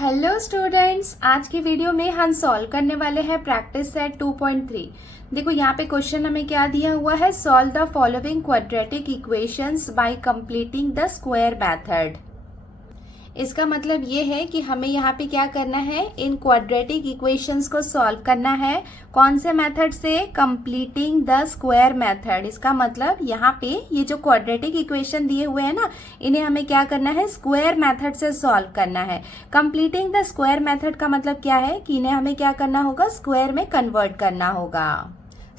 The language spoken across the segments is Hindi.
हेलो स्टूडेंट्स, आज की वीडियो में हम सॉल्व करने वाले हैं प्रैक्टिस सेट 2.3। देखो यहाँ पे क्वेश्चन हमें क्या दिया हुआ है, solve the following quadratic equations bye completing the square method. इसका मतलब ये है कि हमें यहाँ पे क्या करना है, इन क्वाड्रेटिक इक्वेशंस को सॉल्व करना है। कौन से मेथड से? Completing the square method. इसका मतलब यहाँ पे ये जो क्वाड्रेटिक इक्वेशन दिए हुए हैं ना, इन्हें हमें क्या करना है, स्क्वायर मेथड से सॉल्व करना है। कंप्लीटिंग द स्क्वायर मेथड का मतलब क्या है कि इन्हें हमें क्या करना होगा, स्क्वायर में कन्वर्ट करना होगा।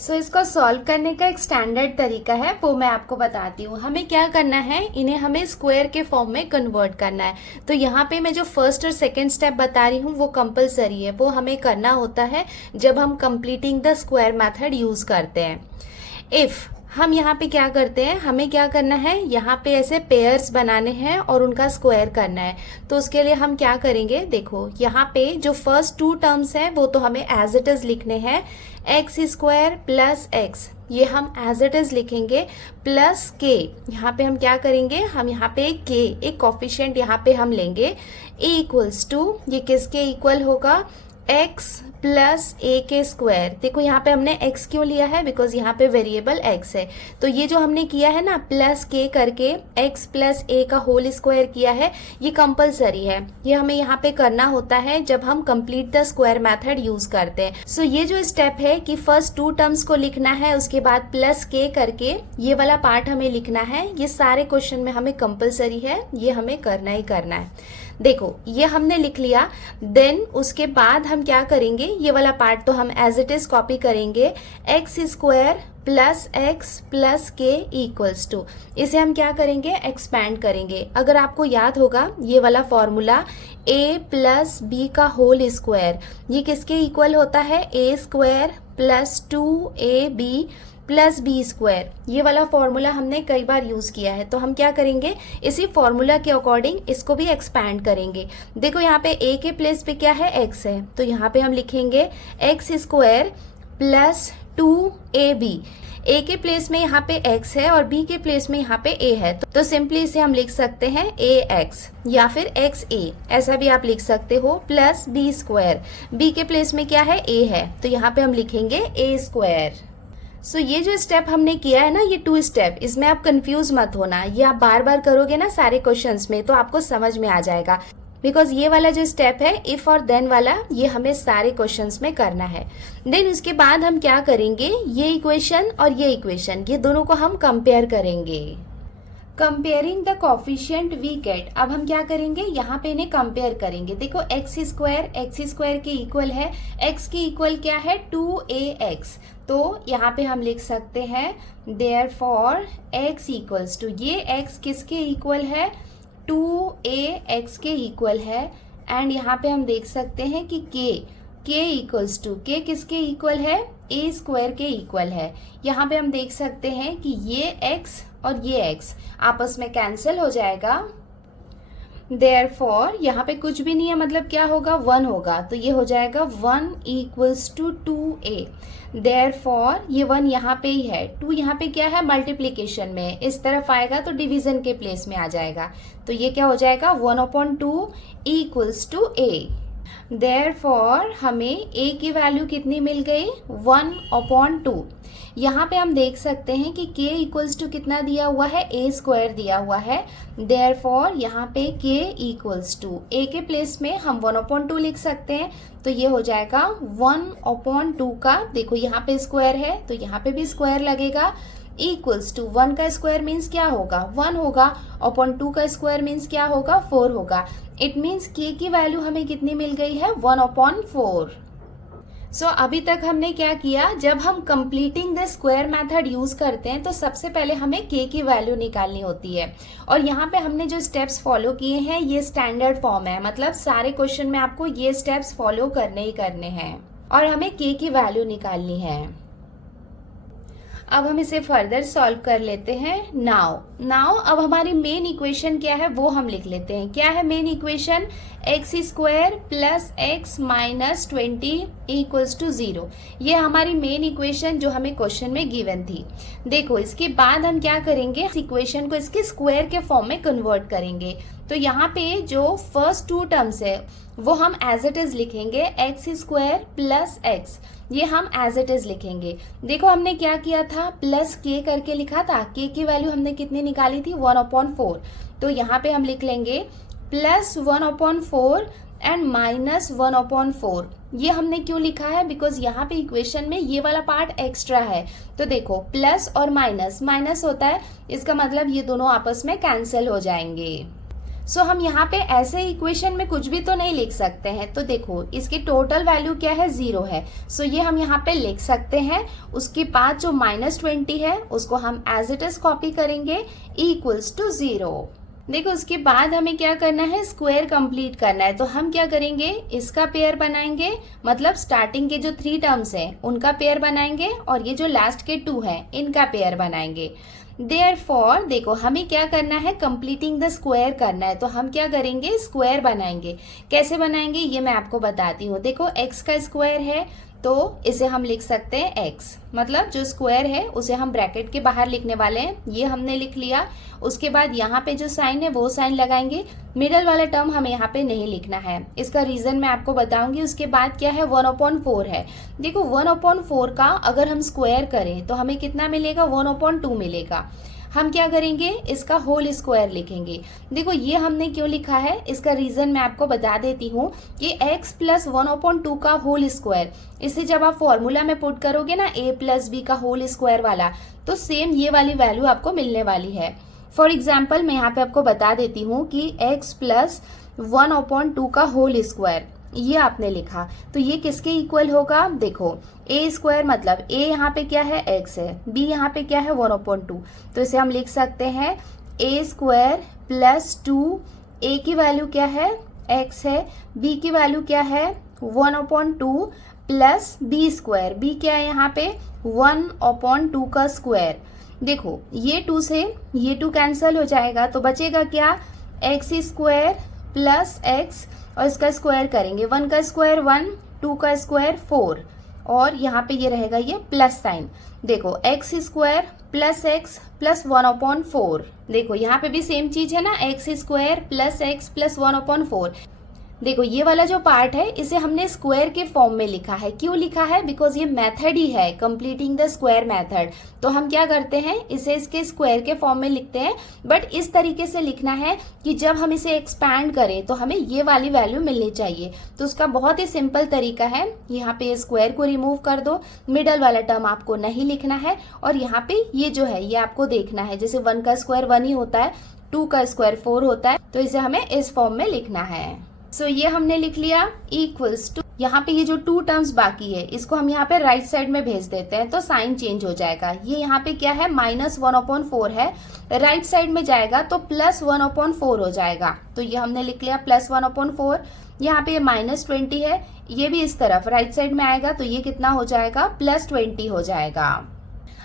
इसको सॉल्व करने का एक स्टैंडर्ड तरीका है, वो मैं आपको बताती हूँ। हमें क्या करना है, इन्हें हमें स्क्वायर के फॉर्म में कन्वर्ट करना है। तो यहाँ पे मैं जो फर्स्ट और सेकंड स्टेप बता रही हूँ वो कंपलसरी है, वो हमें करना होता है जब हम completing the square method use करते हैं। इफ हम यहाँ पे क्या करते हैं, हमें क्या करना है, यहाँ पे ऐसे पेयर्स बनाने हैं और उनका स्क्वायर करना है। तो उसके लिए हम क्या करेंगे, देखो यहाँ पे जो फर्स्ट टू टर्म्स हैं वो तो हमें एज इट इज लिखने हैं। एक्स स्क्वायर प्लस एक्स, ये हम एज इट इज लिखेंगे, प्लस के। यहाँ पे हम क्या करेंगे, हम यहाँ पे के एक कोफिशिएंट यहाँ पे हम लेंगे। ए इक्वल्स टू, ये किसके इक्वल होगा, x प्लस ए के स्क्वायर। देखो यहाँ पे हमने x क्यों लिया है, बिकॉज यहाँ पे वेरिएबल x है। तो ये जो हमने किया है ना, प्लस के करके x प्लस ए का होल स्क्वायर किया है, ये कंपलसरी है। ये हमें यहाँ पे करना होता है जब हम complete the square method use करते हैं। सो ये जो स्टेप है कि फर्स्ट टू टर्म्स को लिखना है, उसके बाद प्लस के करके ये वाला पार्ट हमें लिखना है, ये सारे क्वेश्चन में हमें कंपलसरी है, ये हमें करना ही करना है। देखो ये हमने लिख लिया, देन उसके बाद हम क्या करेंगे, ये वाला पार्ट तो हम एज इट इज कॉपी करेंगे। X square plus x plus के इक्वल्स टू, इसे हम क्या करेंगे, एक्सपैंड करेंगे। अगर आपको याद होगा ये वाला फॉर्मूला, a प्लस बी का होल स्क्वायर, ये किसके इक्वल होता है, a square plus 2ab plus b square. ये वाला फॉर्मूला हमने कई बार यूज किया है, तो हम क्या करेंगे, इसी फॉर्मूला के अकॉर्डिंग इसको भी एक्सपैंड करेंगे। देखो यहाँ पे a के प्लेस पे क्या है, x है, तो यहाँ पे हम लिखेंगे x square plus 2ab। a के प्लेस में यहाँ पे x है और b के प्लेस में यहाँ पे a है, तो सिंपली इसे हम लिख सकते हैं ax या फिर xa, ऐसा भी आप लिख सकते हो, प्लस b स्क्वायर। b के प्लेस में क्या है, a है, तो यहाँ पे हम लिखेंगे a स्क्वायर। सो ये जो स्टेप हमने किया है ना, ये 2 स्टेप, इसमें आप कंफ्यूज मत होना। ये आप बार बार करोगे ना सारे क्वेश्चंस में, तो आपको समझ में आ जाएगा। बिकॉज ये वाला जो स्टेप है, इफ और देन वाला, ये हमें सारे क्वेश्चंस में करना है। देन उसके बाद हम क्या करेंगे, ये इक्वेशन और ये इक्वेशन, ये दोनों को हम कंपेयर करेंगे। Comparing the coefficient we get, अब हम क्या करेंगे, यहाँ पे इन्हें कंपेयर करेंगे। देखो एक्स स्क्वायर के इक्वल है, एक्स की इक्वल क्या है, 2ax। तो यहाँ पे हम लिख सकते हैं देयरफॉर x इक्वल्स टू, ये x किसके इक्वल है, 2ax के इक्वल है। एंड यहाँ पे हम देख सकते हैं कि k इक्वल्स टू, k किसके इक्वल है, a स्क्वायर के इक्वल है। यहाँ पे हम देख सकते हैं कि ये x और ये x आपस में कैंसिल हो जाएगा। देयरफॉर यहाँ पे कुछ भी नहीं है, मतलब क्या होगा, 1 होगा, तो ये हो जाएगा 1 इक्वल्स टू 2a। देयरफॉर ये 1 यहाँ पे ही है, 2 यहाँ पे क्या है, मल्टीप्लीकेशन में, इस तरफ आएगा तो डिवीजन के प्लेस में आ जाएगा, तो ये क्या हो जाएगा, 1/2 इक्वल्स टू a। देयरफॉर हमें a की वैल्यू कितनी मिल गई, 1/2। यहाँ पे हम देख सकते हैं कि k इक्वल्स टू कितना दिया हुआ है, a स्क्वायर दिया हुआ है। देयरफॉर यहाँ पे k इक्वल्स टू, a के प्लेस में हम 1/2 लिख सकते हैं, तो ये हो जाएगा 1/2 का, देखो यहाँ पे स्क्वायर है तो यहाँ पे भी स्क्वायर लगेगा, इक्वल्स टू 1 का स्क्वायर मीन्स क्या होगा, 1 होगा, अपॉन 2 का स्क्वायर मीन्स क्या होगा, 4 होगा। इट मीन्स k की वैल्यू हमें कितनी मिल गई है, 1/4। सो अभी तक हमने क्या किया, जब हम completing the square method use करते हैं तो सबसे पहले हमें k की वैल्यू निकालनी होती है। और यहाँ पे हमने जो स्टेप्स फॉलो किए हैं, ये स्टैंडर्ड फॉर्म है, मतलब सारे क्वेश्चन में आपको ये स्टेप्स फॉलो करने ही करने हैं और हमें k की वैल्यू निकालनी है। अब हम इसे फर्दर सॉल्व कर लेते हैं। नाउ अब हमारी मेन इक्वेशन क्या है वो हम लिख लेते हैं। क्या है main equation, x square plus x minus 20 equals to 0। ये हमारी मेन इक्वेशन जो हमें क्वेश्चन में गिवन थी। देखो इसके बाद हम क्या करेंगे, इस इक्वेशन को इसके स्क्वायर के फॉर्म में कन्वर्ट करेंगे। तो यहाँ पे जो फर्स्ट टू टर्म्स है वो हम एज इट इज लिखेंगे, एक्स स्क्वायर प्लस एक्स, ये हम एज इट इज लिखेंगे। देखो हमने क्या किया था, प्लस के करके लिखा था, के की वैल्यू हमने कितनी निकाली थी 1/4, तो यहाँ पे हम लिख लेंगे प्लस 1/4 एंड माइनस 1/4। ये हमने क्यों लिखा है, बिकॉज यहाँ पे इक्वेशन में ये वाला पार्ट एक्स्ट्रा है। तो देखो प्लस और माइनस, माइनस होता है, इसका मतलब ये दोनों आपस में कैंसिल हो जाएंगे। सो हम यहाँ पे ऐसे इक्वेशन में कुछ भी तो नहीं लिख सकते हैं। तो देखो इसकी टोटल वैल्यू क्या है, 0 है। सो ये हम यहाँ पे लिख सकते हैं। उसके बाद जो -20 है उसको हम एज इट इज कॉपी करेंगे, इक्वल्स टू 0। देखो उसके बाद हमें क्या करना है, स्क्वायर कंप्लीट करना है। तो हम क्या करेंगे, इसका पेयर बनाएंगे, मतलब स्टार्टिंग के जो 3 टर्म्स हैं उनका पेयर बनाएंगे, और ये जो लास्ट के 2 हैं इनका पेयर बनाएंगे। Therefore, देखो हमें क्या करना है, कंप्लीटिंग द स्क्वायर करना है। तो हम क्या करेंगे, स्क्वायर बनाएंगे। कैसे बनाएंगे ये मैं आपको बताती हूँ। देखो x का स्क्वायर है तो इसे हम लिख सकते हैं x, मतलब जो स्क्वायर है उसे हम ब्रैकेट के बाहर लिखने वाले हैं, ये हमने लिख लिया। उसके बाद यहाँ पे जो साइन है वो साइन लगाएंगे, मिडल वाला टर्म हमें यहाँ पे नहीं लिखना है, इसका रीजन मैं आपको बताऊंगी। उसके बाद क्या है, 1/4 है। देखो 1/4 का अगर हम स्क्वायर करें तो हमें कितना मिलेगा, 1/2 मिलेगा। हम क्या करेंगे, इसका होल स्क्वायर लिखेंगे। देखो ये हमने क्यों लिखा है, इसका रीजन मैं आपको बता देती हूँ कि x प्लस 1/2 का होल स्क्वायर, इसे जब आप फॉर्मूला में पुट करोगे ना a प्लस बी का होल स्क्वायर वाला, तो सेम ये वाली वैल्यू आपको मिलने वाली है। फॉर एग्जाम्पल मैं यहाँ पे आपको बता देती हूँ कि x प्लस 1/2 का होल स्क्वायर ये आपने लिखा, तो ये किसके इक्वल होगा। देखो a स्क्वायर मतलब a यहाँ पे क्या है, x है, b यहाँ पे क्या है 1/2, तो इसे हम लिख सकते हैं a स्क्वायर प्लस 2, a की वैल्यू क्या है x है, b की वैल्यू क्या है 1/2 प्लस b स्क्वायर, b क्या है यहाँ पे 1/2 का स्क्वायर। देखो ये 2 से ये 2 कैंसिल हो जाएगा, तो बचेगा क्या, x स्क्वायर प्लस x, और इसका स्क्वायर करेंगे, 1 का स्क्वायर 1, 2 का स्क्वायर 4, और यहाँ पे ये रहेगा ये प्लस साइन। देखो x square plus x plus 1/4, देखो यहाँ पे भी सेम चीज है ना, x square plus x plus 1/4। देखो ये वाला जो पार्ट है इसे हमने स्क्वायर के फॉर्म में लिखा है। क्यों लिखा है, बिकॉज ये मेथड ही है, कंप्लीटिंग द स्क्वायर मेथड। तो हम क्या करते हैं, इसे इसके स्क्वायर के फॉर्म में लिखते हैं, बट इस तरीके से लिखना है कि जब हम इसे एक्सपैंड करें तो हमें ये वाली वैल्यू मिलनी चाहिए। तो उसका बहुत ही सिंपल तरीका है, यहाँ पे स्क्वायर को रिमूव कर दो, मिडल वाला टर्म आपको नहीं लिखना है, और यहाँ पे ये जो है ये आपको देखना है, जैसे 1 का स्क्वायर 1 ही होता है, 2 का स्क्वायर 4 होता है, तो इसे हमें इस फॉर्म में लिखना है। सो ये हमने लिख लिया, इक्वल्स टू, यहाँ पे ये जो 2 टर्म्स बाकी है इसको हम यहाँ पे राइट साइड में भेज देते हैं, तो साइन चेंज हो जाएगा। ये यहाँ पे क्या है, -1/4 है, राइट साइड में जाएगा तो प्लस 1/4 हो जाएगा। तो ये हमने लिख लिया प्लस 1/4। यहाँ पे -20 है, ये भी इस तरफ राइट साइड में आएगा, तो ये कितना हो जाएगा, +20 हो जाएगा।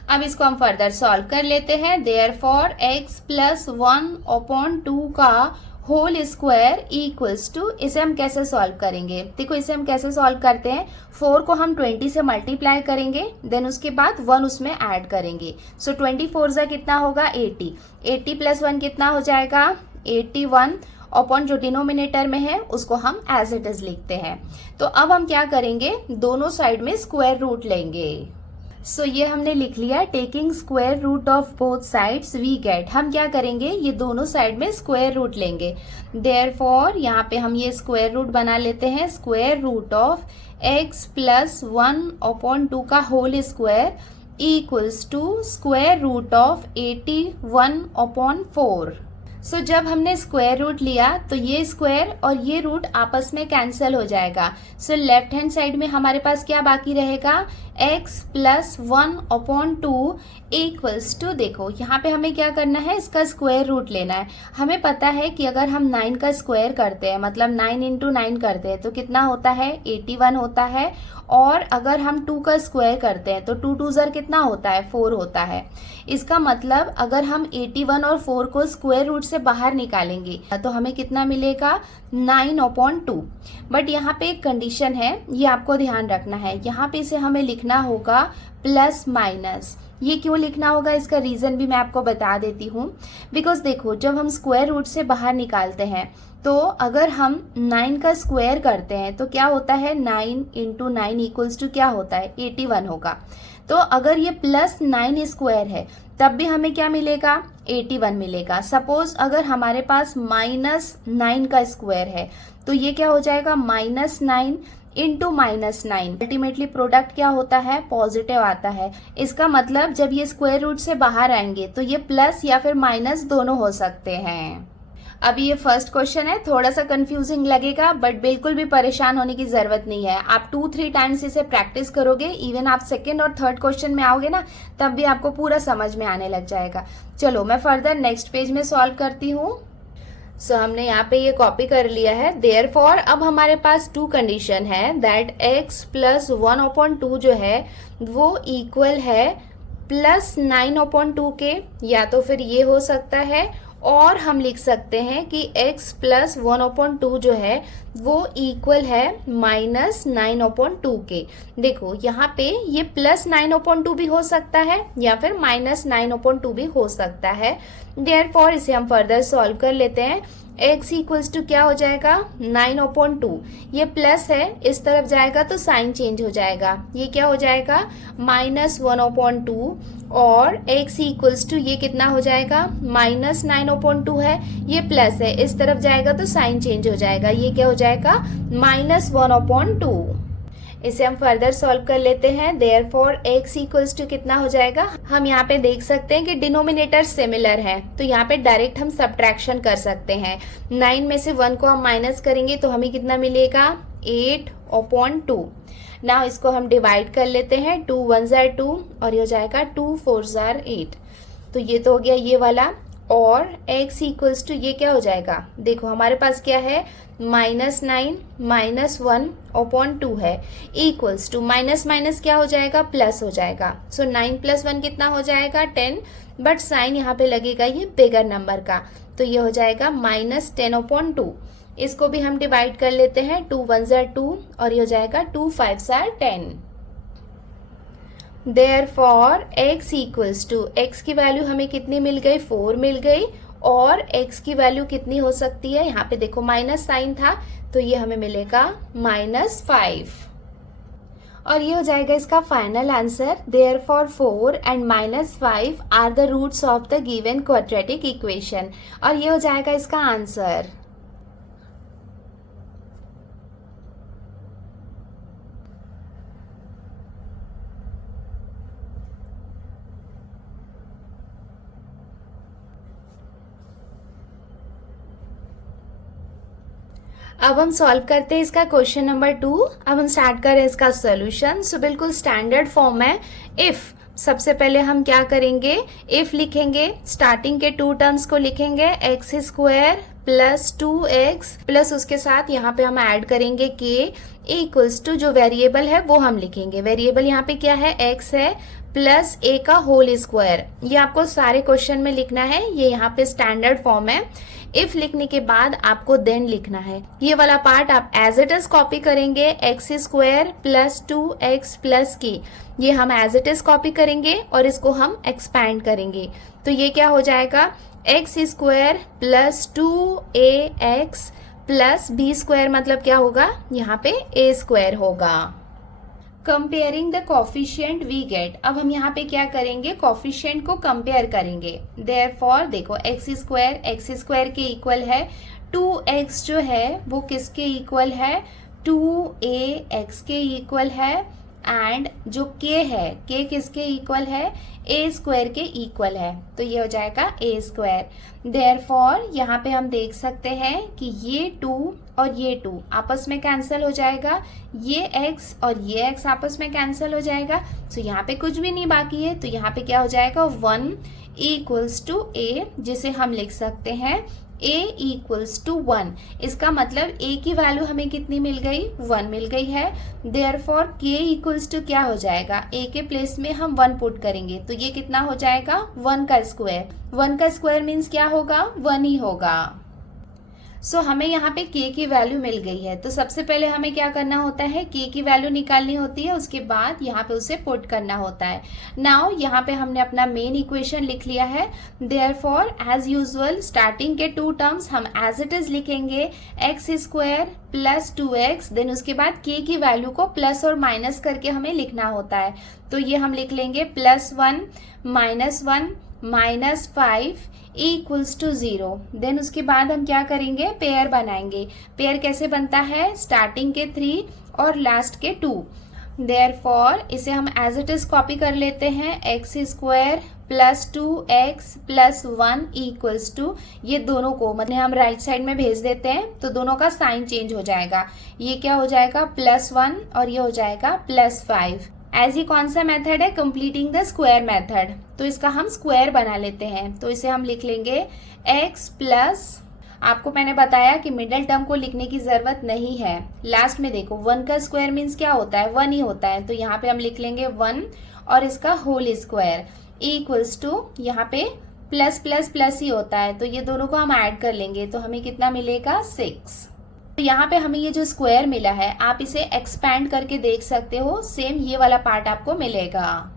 अब इसको हम फर्दर सॉल्व कर लेते हैं। देयरफॉर x प्लस 1/2 का होल स्क्वायर इक्वल्स टू, इसे हम कैसे सॉल्व करेंगे, देखो इसे हम कैसे सॉल्व करते हैं, 4 को हम 20 से मल्टीप्लाई करेंगे, देन उसके बाद 1 उसमें ऐड करेंगे। सो 24 जा कितना होगा 80, 80 प्लस 1 कितना हो जाएगा 81, अपॉन जो डिनोमिनेटर में है उसको हम एज इट इज लिखते हैं। तो अब हम क्या करेंगे, दोनों साइड में स्क्वायर रूट लेंगे। सो ये हमने लिख लिया, taking square root of both sides we get, हम क्या करेंगे, ये दोनों साइड में स्क्वायर रूट लेंगे। देयरफॉर यहाँ पे हम ये स्क्वायर रूट बना लेते हैं, square root of x plus 1/2 का whole square equals to square root of 81/4। So जब हमने स्क्वायर रूट लिया तो ये स्क्वायर और ये रूट आपस में कैंसिल हो जाएगा। सो लेफ्ट हैंड साइड में हमारे पास क्या बाकी रहेगा, x प्लस 1/2 इक्वल्स टू, देखो यहाँ पे हमें क्या करना है, इसका स्क्वायर रूट लेना है। हमें पता है कि अगर हम 9 का स्क्वायर करते हैं, मतलब 9 × 9 करते हैं तो कितना होता है 81 होता है, और अगर हम 2 का स्क्वायर करते हैं तो 2 2 ज़र कितना होता है 4 होता है। इसका मतलब अगर हम 81 और 4 को स्क्वायर रूट से बाहर निकालेंगे तो हमें कितना मिलेगा 9/2। बट यहाँ पे एक कंडीशन है, ये आपको ध्यान रखना है, यहाँ पे इसे हमें लिखना होगा प्लस माइनस। ये क्यों लिखना होगा, इसका रीज़न भी मैं आपको बता देती हूँ। बिकॉज देखो, जब हम स्क्वायर रूट से बाहर निकालते हैं तो अगर हम 9 का स्क्वायर करते हैं तो क्या होता है, 9 इंटू 9 इक्वल्स टू क्या होता है, 81 होगा। तो अगर ये प्लस 9 स्क्वायर है तब भी हमें क्या मिलेगा, 81 मिलेगा। सपोज अगर हमारे पास -9 का स्क्वायर है तो ये क्या हो जाएगा, -9 इंटू -9। अल्टीमेटली प्रोडक्ट क्या होता है, पॉजिटिव आता है। इसका मतलब जब ये स्क्वायर रूट से बाहर आएंगे तो ये प्लस या फिर माइनस दोनों हो सकते हैं। अभी ये फर्स्ट क्वेश्चन है, थोड़ा सा कंफ्यूजिंग लगेगा बट बिल्कुल भी परेशान होने की जरूरत नहीं है। आप 2-3 टाइम्स इसे प्रैक्टिस करोगे, इवन आप सेकंड और थर्ड क्वेश्चन में आओगे ना तब भी आपको पूरा समझ में आने लग जाएगा। चलो मैं फर्दर नेक्स्ट पेज में सॉल्व करती हूँ। सो हमने यहाँ पे ये कॉपी कर लिया है। देयरफॉर अब हमारे पास 2 कंडीशन है दैट x प्लस 1/2 जो है वो इक्वल है प्लस 9/2 के, या तो फिर ये हो सकता है और हम लिख सकते हैं कि x प्लस 1/2 जो है वो इक्वल है माइनस 9/2 के। देखो यहाँ पे ये प्लस 9/2 भी हो सकता है या फिर माइनस 9/2 भी हो सकता है। देयरफॉर इसे हम फर्दर सॉल्व कर लेते हैं। x इक्वल्स टू क्या हो जाएगा, 9/2। ये प्लस है, इस तरफ जाएगा तो साइन चेंज हो जाएगा, ये क्या हो जाएगा -1/2, और x इक्वल्स टू ये कितना हो जाएगा, -9/2 है, ये प्लस है, इस तरफ जाएगा तो साइन चेंज हो जाएगा, ये क्या हो जाएगा -1/2। इसे हम फर्दर सॉल्व कर लेते हैं। देयरफॉर x इक्वल्स टू कितना हो जाएगा, हम यहाँ पे देख सकते हैं कि डिनोमिनेटर सिमिलर है तो यहाँ पे डायरेक्ट हम सब्ट्रैक्शन कर सकते हैं। 9 में से 1 को हम माइनस करेंगे तो हमें कितना मिलेगा, 8/2। नाउ इसको हम डिवाइड कर लेते हैं, 2 1 जार 2 और ये हो जाएगा 2 4 जार 8। तो ये तो हो गया ये वाला, और x इक्वल्स टू ये क्या हो जाएगा, देखो हमारे पास क्या है, -9 -1/2 है, इक्वल्स टू माइनस माइनस क्या हो जाएगा, प्लस हो जाएगा। सो 9 + 1 कितना हो जाएगा, 10, बट साइन यहाँ पे लगेगा ये बिगर नंबर का, तो ये हो जाएगा -10/2। इसको भी हम डिवाइड कर लेते हैं, 2 1 जार 2 और ये हो जाएगा 2 5 जार 10। Therefore x equals to, x की वैल्यू हमें कितनी मिल गई, 4 मिल गई, और x की वैल्यू कितनी हो सकती है, यहाँ पे देखो माइनस साइन था तो ये हमें मिलेगा -5, और ये हो जाएगा इसका final answer. Therefore 4 and -5 are the roots of the given quadratic equation, और ये हो जाएगा इसका आंसर। अब हम सॉल्व करते हैं इसका क्वेश्चन नंबर 2। अब हम स्टार्ट करें इसका सॉल्यूशन। सो बिल्कुल स्टैंडर्ड फॉर्म है। इफ सबसे पहले हम क्या करेंगे, इफ लिखेंगे, स्टार्टिंग के 2 टर्म्स को लिखेंगे, x² प्लस 2x प्लस उसके साथ यहाँ पे हम ऐड करेंगे k इक्वल्स टू, जो वेरिएबल है वो हम लिखेंगे। वेरिएबल यहाँ पे क्या है, x है, प्लस a का होल स्क्वायर। ये आपको सारे क्वेश्चन में लिखना है, ये यहाँ पे स्टैंडर्ड फॉर्म है। इफ लिखने के बाद आपको देन लिखना है। ये वाला पार्ट आप एज इट इज कॉपी करेंगे, x² plus 2x plus k, ये हम एज इट इज कॉपी करेंगे और इसको हम एक्सपैंड करेंगे। तो ये क्या हो जाएगा, x² plus 2ax plus b² मतलब क्या होगा, यहाँ पे a² होगा। Comparing the coefficient we get, अब हम यहाँ पे क्या करेंगे, कॉफिशिएंट को कंपेयर करेंगे। देयरफॉर देखो x² के इक्वल है, 2x जो है वो किसके इक्वल है, 2ax के इक्वल है, एंड जो k है, k किसके इक्वल है, a² के इक्वल है, तो ये हो जाएगा a²। देयरफॉर यहाँ पे हम देख सकते हैं कि ये 2 और ये 2 आपस में कैंसिल हो जाएगा, ये x और ये x आपस में कैंसिल हो जाएगा। सो यहाँ पे कुछ भी नहीं बाकी है, तो यहाँ पे क्या हो जाएगा, 1 इक्वल्स टू a, जिसे हम लिख सकते हैं a इक्वल्स टू 1। इसका मतलब a की वैल्यू हमें कितनी मिल गई, 1 मिल गई है। देयरफॉर k इक्वल्स टू क्या हो जाएगा, a के प्लेस में हम 1 पुट करेंगे तो ये कितना हो जाएगा, 1 का स्क्वायर। 1 का स्क्वायर मीन्स क्या होगा, 1 ही होगा। सो हमें यहाँ पे k की वैल्यू मिल गई है, तो सबसे पहले हमें क्या करना होता है, k की वैल्यू निकालनी होती है, उसके बाद यहाँ पे उसे पुट करना होता है। नाउ यहाँ पे हमने अपना मेन इक्वेशन लिख लिया है। देयरफॉर एज यूजुअल स्टार्टिंग के टू टर्म्स हम एज इट इज लिखेंगे, x square plus 2x, then उसके बाद k की वैल्यू को प्लस और माइनस करके हमें लिखना होता है। तो ये हम लिख लेंगे +1 -1 -5 इक्वल्स टू 0। देन उसके बाद हम क्या करेंगे, पेयर बनाएंगे। पेयर कैसे बनता है, स्टार्टिंग के 3 और लास्ट के 2। देयरफॉर इसे हम एज इट इज कॉपी कर लेते हैं, x square plus 2x plus 1 equals to, ये दोनों को मतलब हम राइट साइड में भेज देते हैं तो दोनों का साइन चेंज हो जाएगा। ये क्या हो जाएगा +1 और ये हो जाएगा +5। एज ये कौन सा मेथड है, कंप्लीटिंग द स्क्वायर मेथड, तो इसका हम स्क्वायर बना लेते हैं। तो इसे हम लिख लेंगे x प्लस, आपको मैंने बताया कि मिडिल टर्म को लिखने की जरूरत नहीं है। लास्ट में देखो 1 का स्क्वायर मीन्स क्या होता है, 1 ही होता है, तो यहाँ पे हम लिख लेंगे 1 और इसका होल स्क्वायर इक्वल्स टू, यहाँ पे प्लस प्लस प्लस ही होता है, तो ये दोनों को हम ऐड कर लेंगे तो हमें कितना मिलेगा 6। तो यहाँ पे हमें ये जो स्क्वायर मिला है आप इसे एक्सपैंड करके देख सकते हो, सेम ये वाला पार्ट आपको मिलेगा।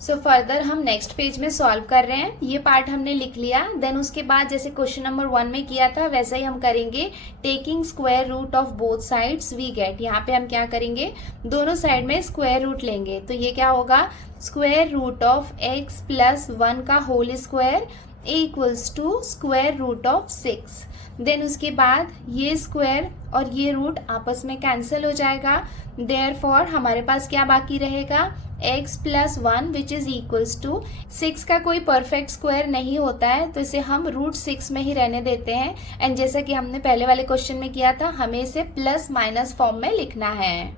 सो फर्दर हम नेक्स्ट पेज में सॉल्व कर रहे हैं। ये पार्ट हमने लिख लिया, देन उसके बाद जैसे क्वेश्चन नंबर 1 में किया था वैसा ही हम करेंगे। Taking square root of both sides we get, यहाँ पे हम क्या करेंगे, दोनों साइड में स्क्वायर रूट लेंगे, तो ये क्या होगा, square root of x plus 1 का whole square equals to square root of 6। Then उसके बाद ये स्क्वायर और ये रूट आपस में कैंसिल हो जाएगा। देयरफॉर हमारे पास क्या बाकी रहेगा, x plus 1 which is equals to 6 का कोई परफेक्ट स्क्वायर नहीं होता है, तो इसे हम √6 में ही रहने देते हैं। एंड जैसा कि हमने पहले वाले क्वेश्चन में किया था, हमें इसे प्लस माइनस फॉर्म में लिखना है,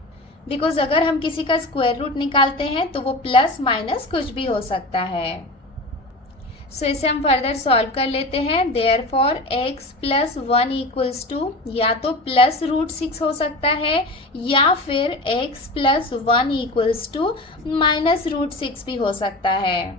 बिकॉज अगर हम किसी का स्क्वायर रूट निकालते हैं तो वो प्लस माइनस कुछ भी हो सकता है। सो इसे हम फर्दर सॉल्व कर लेते हैं। Therefore x plus 1 equals to, या तो प्लस √6 हो सकता है या फिर x plus 1 equals to minus √6 भी हो सकता है।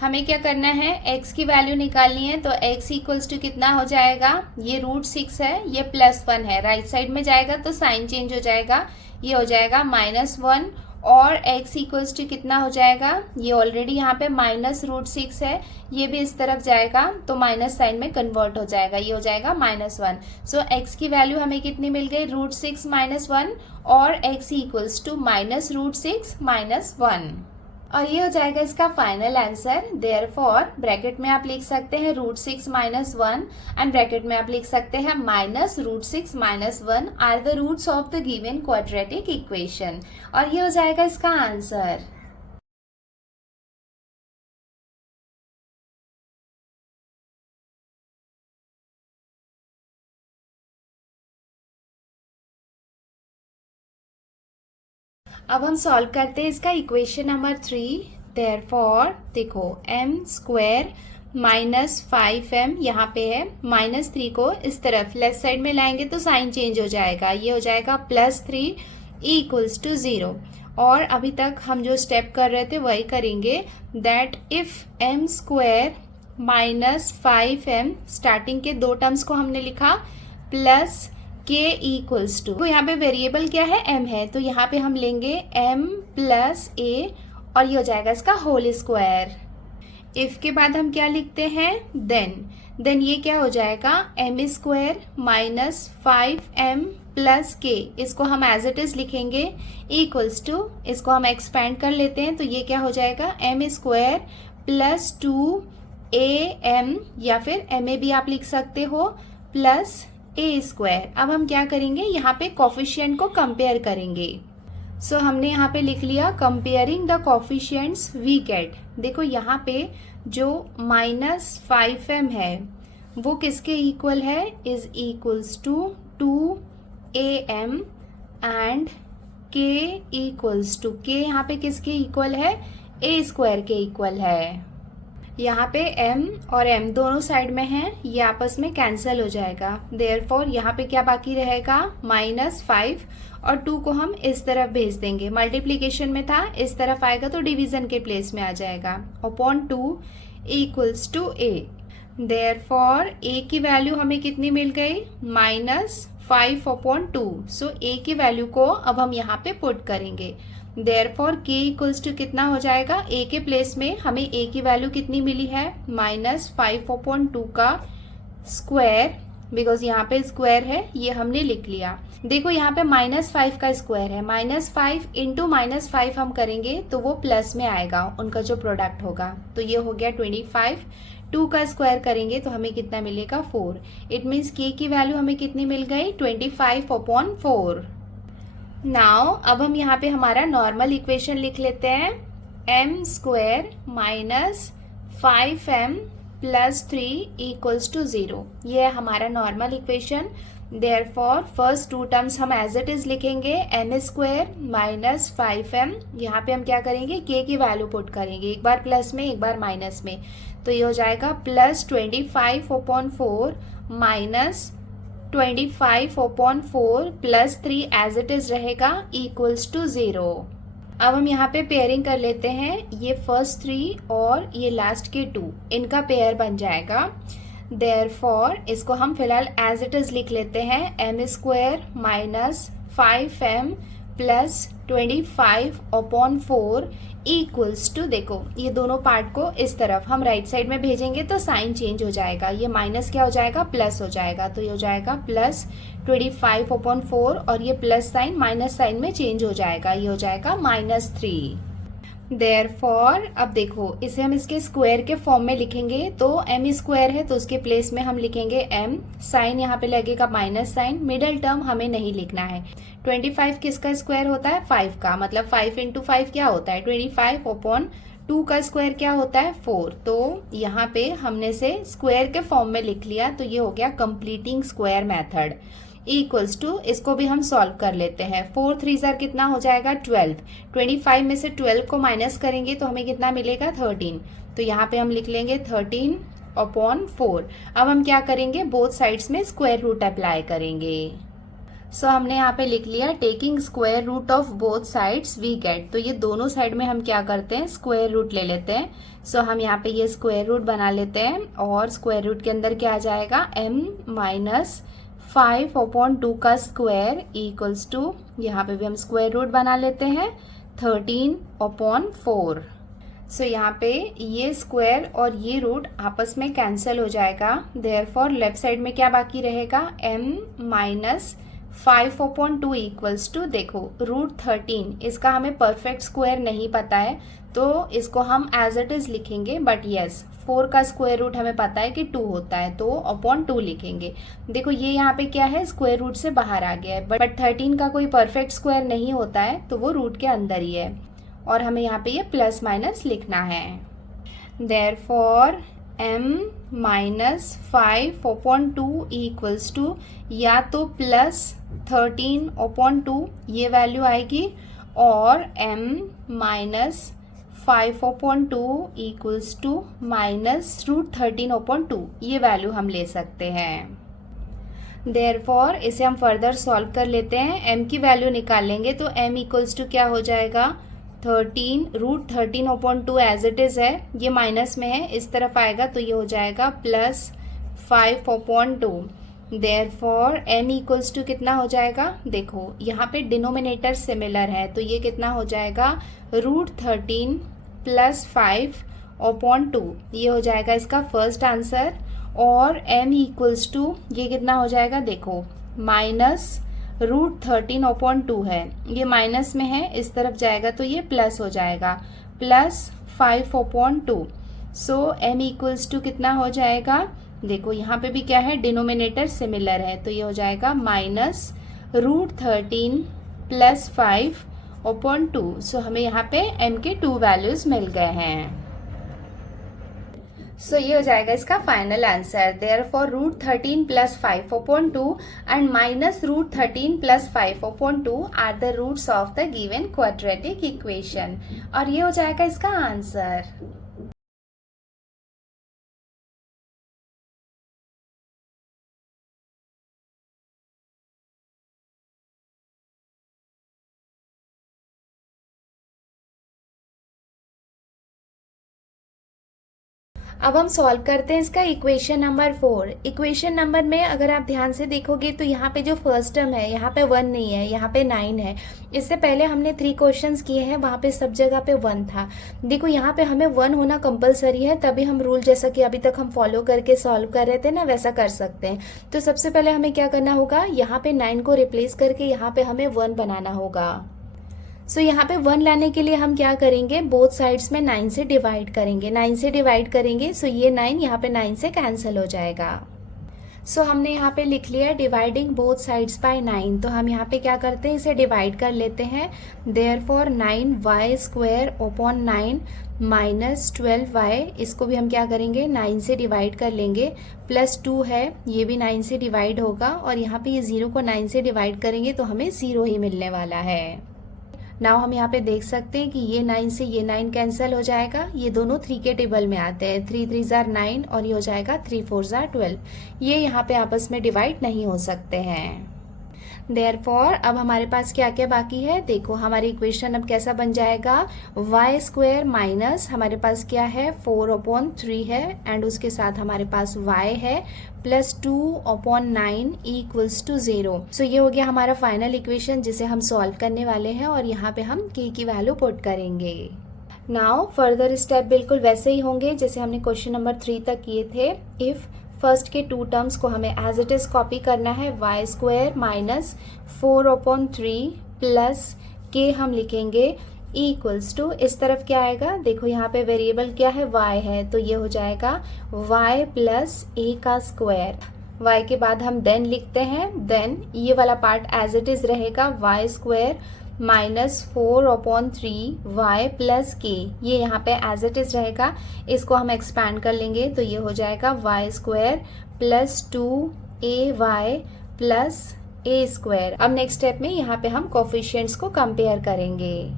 हमें क्या करना है, x की वैल्यू निकालनी है, तो x इक्वल्स टू कितना हो जाएगा, ये √6 है, ये +1 है, राइट साइड में जाएगा तो साइन चेंज हो जाएगा, ये हो जाएगा -1 और x इक्वल्स टू कितना हो जाएगा, ये ऑलरेडी यहाँ पे -√6 है, ये भी इस तरफ जाएगा तो माइनस साइन में कन्वर्ट हो जाएगा, ये हो जाएगा -1। सो x की वैल्यू हमें कितनी मिल गई, √6 -1 और x इक्वल्स टू -√6 -1, और ये हो जाएगा इसका फाइनल आंसर। देयरफॉर ब्रैकेट में आप लिख सकते हैं √6 -1 एंड ब्रैकेट में आप लिख सकते हैं -√6 -1 are the roots of the given quadratic equation, और ये हो जाएगा इसका आंसर। अब हम सॉल्व करते हैं इसका इक्वेशन नंबर 3। देयरफॉर देखो m² -5m यहाँ पे है, -3 को इस तरफ लेफ्ट साइड में लाएंगे तो साइन चेंज हो जाएगा, ये हो जाएगा +3 इक्वल्स टू 0। और अभी तक हम जो स्टेप कर रहे थे वही करेंगे, that if m² -5m, starting के दो टर्म्स को हमने लिखा, प्लस k इक्वल्स टू, तो यहाँ पे वेरिएबल क्या है, m है, तो यहाँ पे हम लेंगे m प्लस a और ये हो जाएगा इसका होल स्क्वायर। इफ के बाद हम क्या लिखते हैं, देन ये क्या हो जाएगा, m² -5m प्लस k, इसको हम एज इट इज लिखेंगे, इक्वल्स टू, इसको हम एक्सपैंड कर लेते हैं तो ये क्या हो जाएगा, m² प्लस 2am या फिर ma भी आप लिख सकते हो, प्लस a²। अब हम क्या करेंगे, यहाँ पे कोफिशिएंट को कंपेयर करेंगे। सो हमने यहाँ पे लिख लिया, comparing the coefficients we get. देखो यहाँ पे जो -5m है वो किसके इक्वल है, is equals to 2am and k equals to, k यहाँ पे किसके इक्वल है, a² के इक्वल है। यहाँ पे m और m दोनों साइड में हैं, ये आपस में कैंसिल हो जाएगा। देयरफॉर यहाँ पे क्या बाकी रहेगा, -5 और 2 को हम इस तरफ भेज देंगे, मल्टीप्लीकेशन में था, इस तरफ आएगा तो डिवीजन के प्लेस में आ जाएगा, upon 2 equals to a। Therefore a की वैल्यू हमें कितनी मिल गई, -5/2। सो ए की वैल्यू को अब हम यहाँ पे पुट करेंगे। देयरफॉर के इक्वल्स टू कितना हो जाएगा, ए के प्लेस में हमें ए की वैल्यू कितनी मिली है, -5/2 का स्क्वायर, बिकॉज यहाँ पे स्क्वायर है, ये हमने लिख लिया। देखो यहाँ पे -5 का स्क्वायर है, -5 इंटू -5 हम करेंगे तो वो प्लस में आएगा, उनका जो प्रोडक्ट होगा। तो ये हो गया 25। 2 का स्क्वायर करेंगे तो हमें कितना मिलेगा, 4। इट मीन्स के की वैल्यू हमें कितनी मिल गई, 25/4। नाउ अब हम यहाँ पे हमारा नॉर्मल इक्वेशन लिख लेते हैं, m² - 5m + 3 = 0। ये है हमारा normal equation. Therefore first two terms हम एज इट इज लिखेंगे, m² - 5m। यहाँ पे हम क्या करेंगे, k की वैल्यू पुट करेंगे, एक बार प्लस में एक बार माइनस में। तो ये हो जाएगा +25/4 -25/4 + 3 एज इट इज रहेगा = 0। अब हम यहाँ पे पेयरिंग कर लेते हैं, ये फर्स्ट 3 और ये लास्ट के 2, इनका पेयर बन जाएगा। देयरफॉर इसको हम फिलहाल एज इट इज लिख लेते हैं, m² - 5m + 25/4 = देखो ये दोनों पार्ट को इस तरफ हम राइट साइड में भेजेंगे तो साइन चेंज हो जाएगा, ये माइनस क्या हो जाएगा, प्लस हो जाएगा। तो ये हो जाएगा +25/4 और ये प्लस साइन माइनस साइन में चेंज हो जाएगा, ये हो जाएगा -3। देयरफॉर अब देखो इसे हम इसके स्क्वायर के फॉर्म में लिखेंगे, तो m² है तो उसके प्लेस में हम लिखेंगे m, साइन यहाँ पे लगेगा माइनस साइन, मिडल टर्म हमें नहीं लिखना है। 25 किसका स्क्वायर होता है, 5 का, मतलब 5 × 5 क्या होता है, 25/2 का स्क्वायर क्या होता है, 4। तो यहाँ पे हमने से स्क्वायर के फॉर्म में लिख लिया, तो ये हो गया कंप्लीटिंग स्क्वायर मेथड = इसको भी हम सॉल्व कर लेते हैं। 4 3 कितना हो जाएगा, 12। 25 में से 12 को माइनस करेंगे तो हमें कितना मिलेगा, 13। तो यहाँ पे हम लिख लेंगे 13/4। अब हम क्या करेंगे, बोथ साइड्स में स्क्वायर रूट अप्लाई करेंगे। सो हमने यहाँ पे लिख लिया, taking square root of both sides we get. तो ये दोनों साइड में हम क्या करते हैं, स्क्वायर रूट ले लेते हैं। सो हम यहाँ पे ये स्क्वायर रूट बना लेते हैं और स्क्वायर रूट के अंदर क्या आ जाएगा, m - 5/2 का स्क्वायर = यहाँ पे भी हम स्क्वायर रूट बना लेते हैं, 13/4। सो यहाँ पे ये स्क्वायर और ये रूट आपस में कैंसिल हो जाएगा। देयरफॉर लेफ्ट साइड में क्या बाकी रहेगा, m - 5/2 = देखो √13, इसका हमें परफेक्ट स्क्वायर नहीं पता है तो इसको हम एज इट इज लिखेंगे, बट यस 4 का स्क्वायर रूट हमें पता है कि 2 होता है तो /2 लिखेंगे। देखो ये यहाँ पे क्या है, स्क्वायर रूट से बाहर आ गया है, बट 13 का कोई परफेक्ट स्क्वायर नहीं होता है तो वो रूट के अंदर ही है और हमें यहाँ पे ये प्लस माइनस लिखना है। देयरफॉर m - 5/2 = या तो +13/2 ये वैल्यू आएगी, और m - 5/2 = -√13/2 ये वैल्यू हम ले सकते हैं। देयरफॉर इसे हम फर्दर सॉल्व कर लेते हैं, m की वैल्यू निकालेंगे तो m = क्या हो जाएगा, 13√13/2 एज इट इज है, ये माइनस में है, इस तरफ आएगा तो ये हो जाएगा +5/2। देयरफॉर m = कितना हो जाएगा, देखो यहाँ पे डिनोमिनेटर सिमिलर है तो ये कितना हो जाएगा, √13 + 5/2, ये हो जाएगा इसका फर्स्ट आंसर। और m = ये कितना हो जाएगा, देखो -√13/2 है, ये माइनस में है, इस तरफ जाएगा तो ये प्लस हो जाएगा, +5/2। सो m = कितना हो जाएगा, देखो यहाँ पे भी क्या है, डिनोमिनेटर सिमिलर है तो ये हो जाएगा -√13 + 5/2। सो हमें यहाँ पे m के 2 वैल्यूज मिल गए हैं। सो ये हो जाएगा इसका final answer. Therefore √13 + 5/2 and -√13 + 5/2 are the roots of the given quadratic equation, और ये हो जाएगा इसका आंसर। अब हम सॉल्व करते हैं इसका इक्वेशन नंबर 4। इक्वेशन नंबर में अगर आप ध्यान से देखोगे तो यहाँ पे जो फर्स्ट टर्म है यहाँ पे 1 नहीं है, यहाँ पे 9 है। इससे पहले हमने 3 क्वेश्चंस किए हैं, वहाँ पे सब जगह पे 1 था। देखो यहाँ पे हमें 1 होना कंपलसरी है, तभी हम रूल जैसा कि अभी तक हम फॉलो करके सॉल्व कर रहे थे ना, वैसा कर सकते हैं। तो सबसे पहले हमें क्या करना होगा, यहाँ पे 9 को रिप्लेस करके यहाँ पे हमें 1 बनाना होगा। सो यहाँ पे 1 लाने के लिए हम क्या करेंगे, बोथ साइड्स में 9 से डिवाइड करेंगे। 9 से डिवाइड करेंगे सो ये 9 यहाँ पे 9 से कैंसिल हो जाएगा। सो हमने यहाँ पे लिख लिया डिवाइडिंग बोथ साइड्स बाय 9। तो हम यहाँ पे क्या करते हैं, इसे डिवाइड कर लेते हैं। Therefore 9y square upon 9 minus 12y, इसको भी हम क्या करेंगे 9 से डिवाइड कर लेंगे। प्लस 2 है, ये भी 9 से डिवाइड होगा, और यहाँ पे ये 0 को 9 से डिवाइड करेंगे तो हमें 0 ही मिलने वाला है। नाउ हम यहाँ पे देख सकते हैं कि ये 9 से ये 9 कैंसिल हो जाएगा, ये दोनों 3 के टेबल में आते हैं। 3 3 जार 9 और ये हो जाएगा 3 4 जार 12। ये यहाँ पे आपस में डिवाइड नहीं हो सकते हैं। देयरफॉर अब हमारे पास क्या क्या बाकी है, देखो हमारी इक्वेशन अब कैसा बन जाएगा, y स्क्वायर माइनस हमारे पास क्या है 4/3 है, एंड उसके साथ हमारे पास y है प्लस 2/9 इक्वल्स टू 0। सो ये हो गया हमारा फाइनल इक्वेशन जिसे हम सॉल्व करने वाले हैं, और यहाँ पे हम k की वैल्यू पुट करेंगे। नाउ फर्दर स्टेप बिल्कुल वैसे ही होंगे जैसे हमने क्वेश्चन नंबर 3 तक किए थे। इफ फर्स्ट के 2 टर्म्स को हमें एज इट इज कॉपी करना है, y square minus 4/3 plus k हम लिखेंगे इक्वल्स टू, इस तरफ क्या आएगा, देखो यहाँ पे वेरिएबल क्या है y है, तो ये हो जाएगा y प्लस a का स्क्वायर। y के बाद हम देन लिखते हैं, देन ये वाला पार्ट एज इट इज रहेगा y square minus 4/3 y plus k, ये यहाँ पे एज इट इज रहेगा। इसको हम एक्सपैंड कर लेंगे तो ये हो जाएगा y square plus 2ay plus a square. अब नेक्स्ट स्टेप में यहाँ पे हम कोफिशिएंट्स को कंपेयर करेंगे।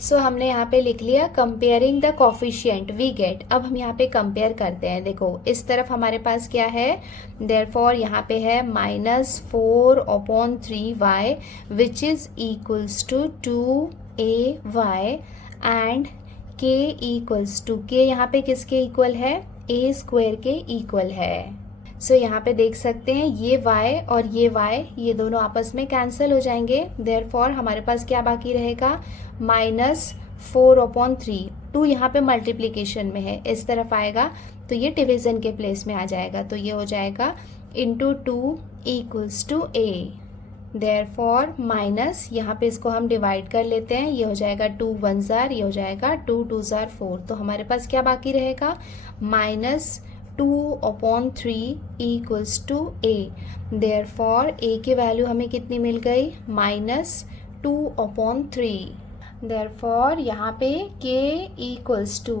सो हमने यहाँ पे लिख लिया comparing the coefficient we get. अब हम यहाँ पे कंपेयर करते हैं। देखो इस तरफ हमारे पास क्या है, देयरफॉर यहाँ पे है -4/3y which is equals to 2ay and k equals to, k यहाँ पे किसके इक्वल है, a स्क्वायर के इक्वल है। सो यहाँ पे देख सकते हैं ये y और ये y, ये दोनों आपस में कैंसिल हो जाएंगे। देयरफॉर हमारे पास क्या बाकी रहेगा, -4/3। 2 यहाँ पे मल्टीप्लीकेशन में है, इस तरफ आएगा तो ये डिवीजन के प्लेस में आ जाएगा, तो ये हो जाएगा into 2 equals to a। Therefore minus यहाँ पे इसको हम डिवाइड कर लेते हैं, ये हो जाएगा 2 1 जार, ये हो जाएगा 2 2 जार 4। तो हमारे पास क्या बाकी रहेगा, -2/3 equals to a। Therefore a की वैल्यू हमें कितनी मिल गई, -2/3। देयरफॉर यहाँ पे k इक्वल्स टू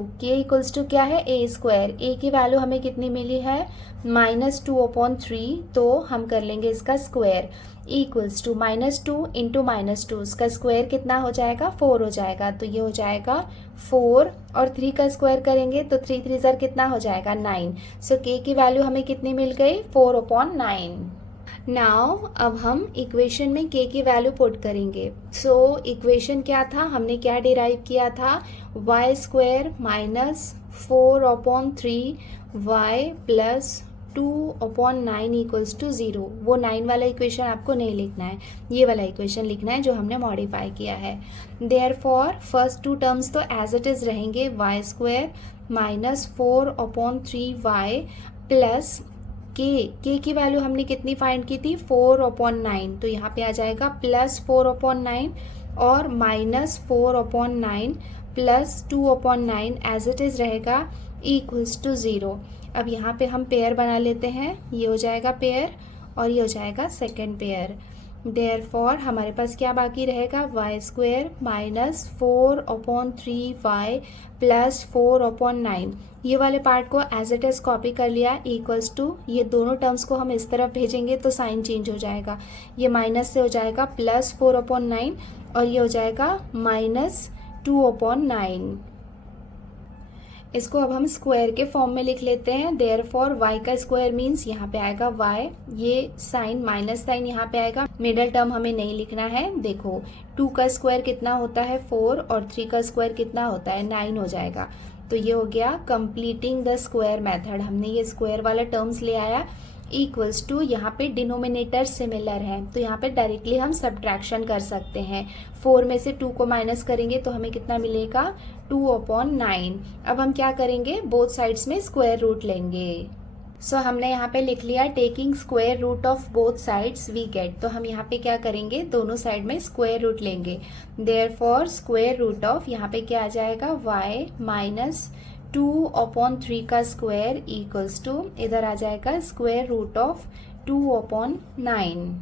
क्या है, a स्क्वायर। a की वैल्यू हमें कितनी मिली है, -2/3, तो हम कर लेंगे इसका स्क्वायर इक्वल्स टू -2 इंटू -2, इसका स्क्वायर कितना हो जाएगा, 4 हो जाएगा, तो ये हो जाएगा 4 और 3 का स्क्वायर करेंगे तो 3 3 जार कितना हो जाएगा 9। सो k की वैल्यू हमें कितनी मिल गई, 4/9। नाउ अब हम इक्वेशन में k की वैल्यू पुट करेंगे। सो इक्वेशन क्या था, हमने क्या डिराइव किया था, y square minus 4/3y plus 2/9 equals to 0। वो 9 वाला इक्वेशन आपको नहीं लिखना है, ये वाला इक्वेशन लिखना है जो हमने मॉडिफाई किया है। देयरफॉर फर्स्ट 2 टर्म्स तो एज इट इज रहेंगे, y square minus 4/3y plus k की वैल्यू हमने कितनी फाइंड की थी, 4/9, तो यहाँ पे आ जाएगा प्लस 4/9 और -4/9 प्लस 2/9 एज इट इज रहेगा इक्वल्स टू 0। अब यहाँ पे हम पेयर बना लेते हैं, ये हो जाएगा पेयर और ये हो जाएगा सेकेंड पेयर। देयरफॉर हमारे पास क्या बाकी रहेगा, y square minus 4/3y plus 4/9। ये वाले पार्ट को एज इट इज कॉपी कर लिया इक्वल्स टू, ये दोनों टर्म्स को हम इस तरफ भेजेंगे तो साइन चेंज हो जाएगा, ये माइनस से हो जाएगा +4/9 और ये हो जाएगा -2/9। इसको अब हम स्क्वायर के फॉर्म में लिख लेते हैं। देयरफॉर y का स्क्वायर मीन्स यहाँ पे आएगा y, ये साइन माइनस साइन यहाँ पे आएगा, मिडल टर्म हमें नहीं लिखना है। देखो 2 का स्क्वायर कितना होता है 4 और 3 का स्क्वायर कितना होता है 9 हो जाएगा। तो ये हो गया कंप्लीटिंग द स्क्वायर मेथड, हमने ये स्क्वायर वाला टर्म्स ले आया इक्वल्स टू, यहाँ पे डिनोमिनेटर सिमिलर है तो यहाँ पे डायरेक्टली हम सब्ट्रैक्शन कर सकते हैं। 4 में से 2 को माइनस करेंगे तो हमें कितना मिलेगा 2/9। अब हम क्या करेंगे, बोथ साइड्स में स्क्वायर रूट लेंगे। सो हमने यहाँ पे लिख लिया taking square root of both sides we get, तो हम यहाँ पे क्या करेंगे, दोनों साइड में स्क्वायर रूट लेंगे। देयरफॉर स्क्वायर रूट ऑफ यहाँ पे क्या आ जाएगा y माइनस 2/3 का स्क्वायर इक्वल्स टू, इधर आ जाएगा स्क्वायर रूट ऑफ 2/9।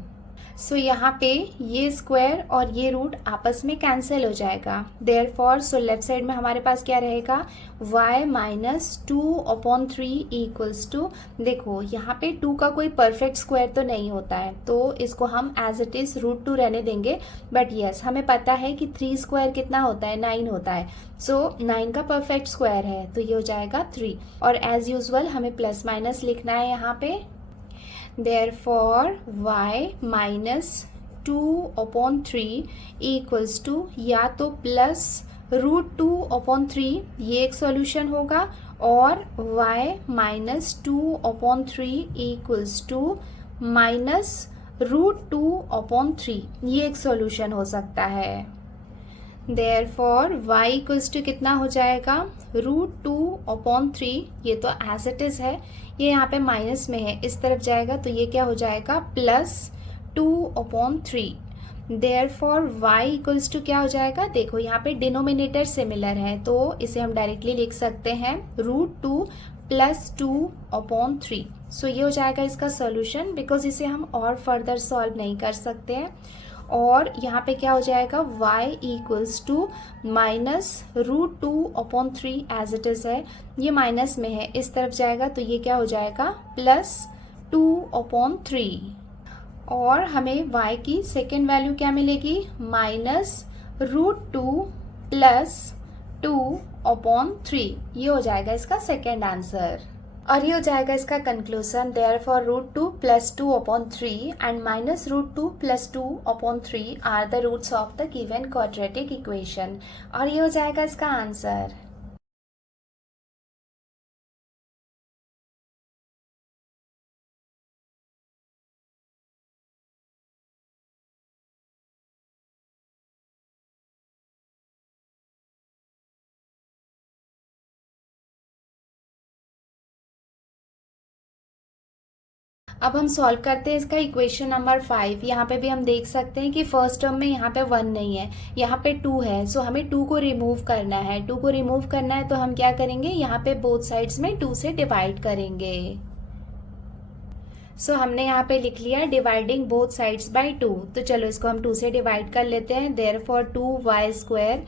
सो यहाँ पे ये स्क्वायर और ये रूट आपस में कैंसिल हो जाएगा। देयरफॉर सो लेफ्ट साइड में हमारे पास क्या रहेगा, y माइनस 2/3 इक्वल्स टू, देखो यहाँ पे 2 का कोई परफेक्ट स्क्वायर तो नहीं होता है तो इसको हम एज इट इज √2 रहने देंगे। बट यस हमें पता है कि 3 स्क्वायर कितना होता है, 9 होता है। सो 9 का परफेक्ट स्क्वायर है तो ये हो जाएगा 3। और एज यूजुअल हमें प्लस माइनस लिखना है यहाँ पे। Therefore y minus 2/3 equals to, या तो प्लस √2/3 ये एक सॉल्यूशन होगा, और y minus 2/3 equals to minus √2/3 ये एक सॉल्यूशन हो सकता है। Therefore y इक्वल्स टू कितना हो जाएगा, √2/3, ये तो एज इट इज है, ये यहाँ पे माइनस में है, इस तरफ जाएगा तो ये क्या हो जाएगा plus 2/3। Therefore y equals to क्या हो जाएगा, देखो यहाँ पे डिनोमिनेटर सिमिलर है तो इसे हम डायरेक्टली लिख सकते हैं √2 प्लस 2/3। सो ये हो जाएगा इसका सोल्यूशन, बिकॉज इसे हम और फर्दर सॉल्व नहीं कर सकते हैं। और यहाँ पे क्या हो जाएगा, y equals to minus √2/3 as it is है, ये माइनस में है, इस तरफ जाएगा तो ये क्या हो जाएगा प्लस 2/3। और हमें y की सेकेंड वैल्यू क्या मिलेगी, माइनस √2 प्लस 2/3, ये हो जाएगा इसका सेकेंड आंसर। और ये हो जाएगा इसका conclusion. Therefore √2 plus 2/3 and minus √2 plus 2/3 are the roots of the given quadratic equation. और ये हो जाएगा इसका आंसर। अब हम सॉल्व करते हैं इसका इक्वेशन नंबर 5। यहाँ पे भी हम देख सकते हैं कि फर्स्ट टर्म में यहाँ पे 1 नहीं है, यहाँ पे 2 है। सो हमें 2 को रिमूव करना है। 2 को रिमूव करना है तो हम क्या करेंगे, यहाँ पे बोथ साइड्स में 2 से डिवाइड करेंगे। सो हमने यहाँ पे लिख लिया डिवाइडिंग बोथ साइड्स बाय 2। तो चलो इसको हम 2 से डिवाइड कर लेते हैं। देयरफॉर 2y²,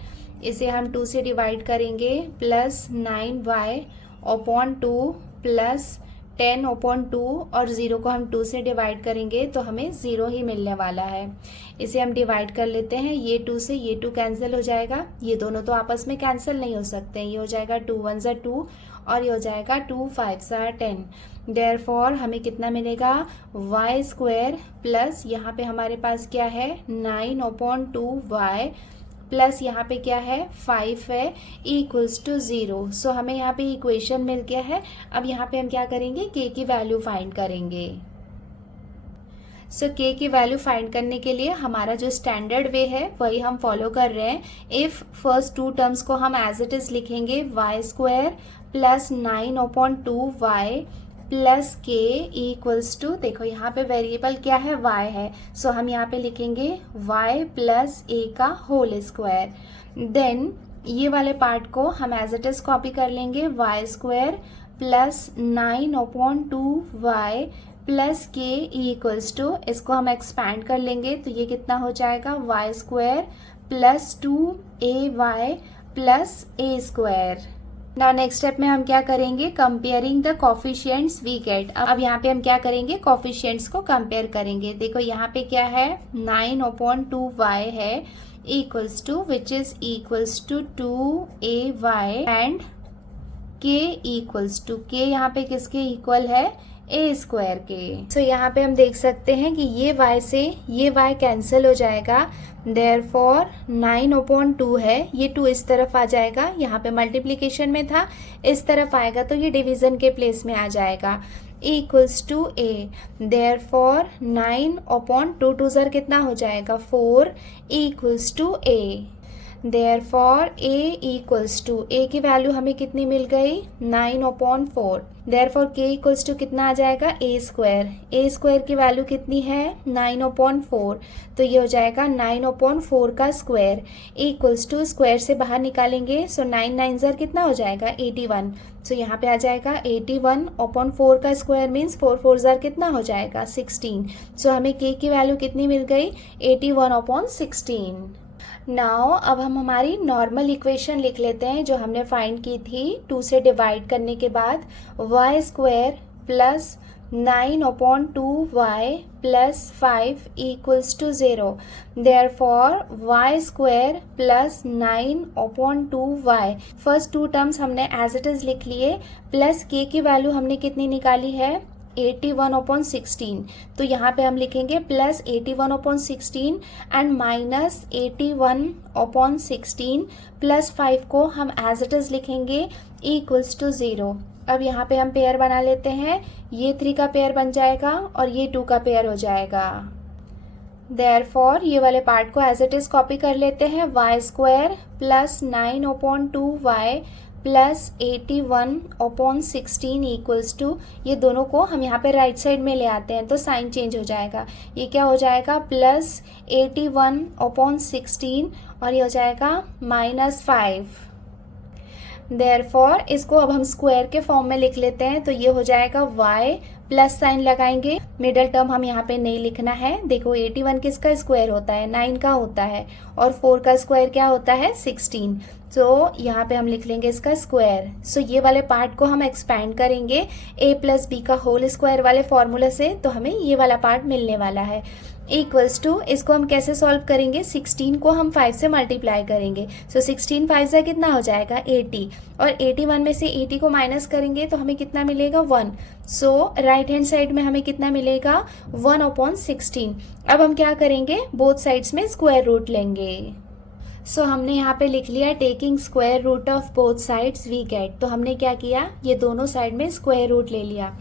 इसे हम 2 से डिवाइड करेंगे, प्लस 9y/2 प्लस 10/2, और 0 को हम 2 से डिवाइड करेंगे तो हमें 0 ही मिलने वाला है। इसे हम डिवाइड कर लेते हैं, ये 2 से ये 2 कैंसिल हो जाएगा, ये दोनों तो आपस में कैंसिल नहीं हो सकते। ये हो जाएगा 2 1 2 और ये हो जाएगा 2 5 10। देयरफॉर हमें कितना मिलेगा, y² प्लस यहाँ पे हमारे पास क्या है 9/2y प्लस यहाँ पे क्या है 5 है इक्वल्स टू 0। सो हमें यहाँ पे इक्वेशन मिल गया है। अब यहाँ पे हम क्या करेंगे, k की वैल्यू फाइंड करेंगे। सो k की वैल्यू फाइंड करने के लिए हमारा जो स्टैंडर्ड वे है वही हम फॉलो कर रहे हैं। इफ फर्स्ट 2 टर्म्स को हम एज इट इज लिखेंगे, y² plus 9/2y plus k equals to, देखो यहाँ पे वेरिएबल क्या है, y है। सो हम यहाँ पे लिखेंगे y प्लस a का होल स्क्वायर। देन ये वाले पार्ट को हम एज इट इज कॉपी कर लेंगे, y² plus 9/2y plus k equals to, इसको हम एक्सपैंड कर लेंगे तो ये कितना हो जाएगा, y² plus 2ay plus a²। Now next step में हम क्या करेंगे, comparing the coefficients we get. अब यहाँ पे हम क्या करेंगे, कोफिशिएंट्स को कंपेयर करेंगे। देखो यहाँ पे क्या है, 9/2y है equals to, which is equals to 2ay and k equals to, k यहाँ पे किसके इक्वल है, ए स्क्वायर के। सो यहाँ पे हम देख सकते हैं कि ये y से ये y कैंसिल हो जाएगा, देयरफॉर 9/2 है, ये 2 इस तरफ आ जाएगा, यहाँ पे मल्टीप्लिकेशन में था, इस तरफ आएगा तो ये डिवीजन के प्लेस में आ जाएगा, इक्वल्स टू ए, देयरफॉर 9/2 2 ज़र कितना हो जाएगा 4 equals to a, therefore a equals to, a की वैल्यू हमें कितनी मिल गई 9/4, देयरफॉर k इक्वल्स टू कितना आ जाएगा a स्क्वायर की वैल्यू कितनी है 9/4, तो ये हो जाएगा 9/4 का स्क्वायर इक्वल्स टू, स्क्वायर से बाहर निकालेंगे सो 9 9 ज़र कितना हो जाएगा 81, सो यहाँ पे आ जाएगा 81/4 का स्क्वायर मीन्स 4 4 ज़र कितना हो जाएगा 16, सो हमें k की वैल्यू कितनी मिल गई 81/16। नाउ अब हम हमारी नॉर्मल इक्वेशन लिख लेते हैं जो हमने फाइंड की थी 2 से डिवाइड करने के बाद, y square plus 9/2y plus 5 equals to 0, therefore y square plus 9/2y, first 2 terms हमने एज इट इज लिख लिए, प्लस k की वैल्यू हमने कितनी निकाली है 81/16, तो यहाँ पे हम लिखेंगे प्लस 81/16 एंड माइनस 81/16 प्लस 5 को हम एज इट इज लिखेंगे इक्वल्स टू 0। अब यहाँ पे हम पेयर बना लेते हैं, ये 3 का पेयर बन जाएगा और ये 2 का पेयर हो जाएगा, देयरफॉर ये वाले पार्ट को एज इट इज कॉपी कर लेते हैं, y square plus 9/2y plus 81/16 equals to, ये दोनों को हम यहाँ पे राइट साइड में ले आते हैं तो साइन चेंज हो जाएगा, ये क्या हो जाएगा प्लस 81/16 और ये हो जाएगा -5, देयरफॉर इसको अब हम स्क्वायर के फॉर्म में लिख लेते हैं, तो ये हो जाएगा y प्लस साइन लगाएंगे, मिडल टर्म हम यहाँ पे नहीं लिखना है, देखो 81 किसका स्क्वायर होता है 9 का होता है और 4 का स्क्वायर क्या होता है 16, तो यहाँ पे हम लिख लेंगे इसका स्क्वायर। सो ये वाले पार्ट को हम एक्सपैंड करेंगे a प्लस बी का होल स्क्वायर वाले फॉर्मूला से, तो हमें ये वाला पार्ट मिलने वाला है, इक्वल्स टू, इसको हम कैसे सॉल्व करेंगे 16 को हम 5 से मल्टीप्लाई करेंगे, सो 16 5 से कितना हो जाएगा 80 और 81 में से 80 को माइनस करेंगे तो हमें कितना मिलेगा 1, सो राइट हैंड साइड में हमें कितना मिलेगा 1/16। अब हम क्या करेंगे बोथ साइड्स में स्क्वायर रूट लेंगे, सो हमने यहाँ पे लिख लिया taking square root of both sides we get, तो हमने क्या किया ये दोनों साइड में स्क्वायर रूट ले लिया,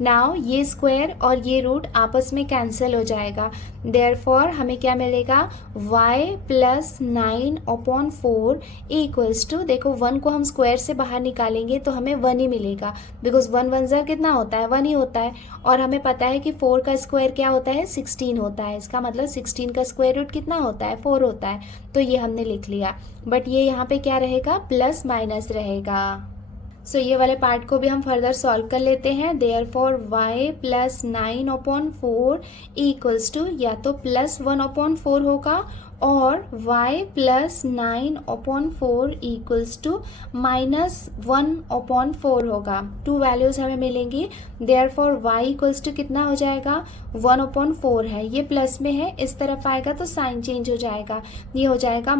नाउ ये स्क्वायर और ये रूट आपस में कैंसिल हो जाएगा, देयरफॉर हमें क्या मिलेगा y प्लस 9/4 इक्वल्स टू, देखो 1 को हम स्क्वायर से बाहर निकालेंगे तो हमें 1 ही मिलेगा, बिकॉज 1 1 ज़ा कितना होता है 1 ही होता है, और हमें पता है कि 4 का स्क्वायर क्या होता है 16 होता है, इसका मतलब 16 का स्क्वायर रूट कितना होता है 4 होता है, तो ये हमने लिख लिया, बट ये यहाँ पे क्या रहेगा प्लस माइनस रहेगा, सो ये वाले पार्ट को भी हम फर्दर सॉल्व कर लेते हैं, therefore y plus 9/4 equals to, या तो प्लस 1/4 होगा और y प्लस 9/4 इक्वल्स टू -1/4 होगा, 2 वैल्यूज हमें मिलेंगी, देयरफॉर y इक्वल्स टू कितना हो जाएगा 1/4 है, ये प्लस में है इस तरफ आएगा तो साइन चेंज हो जाएगा, ये हो जाएगा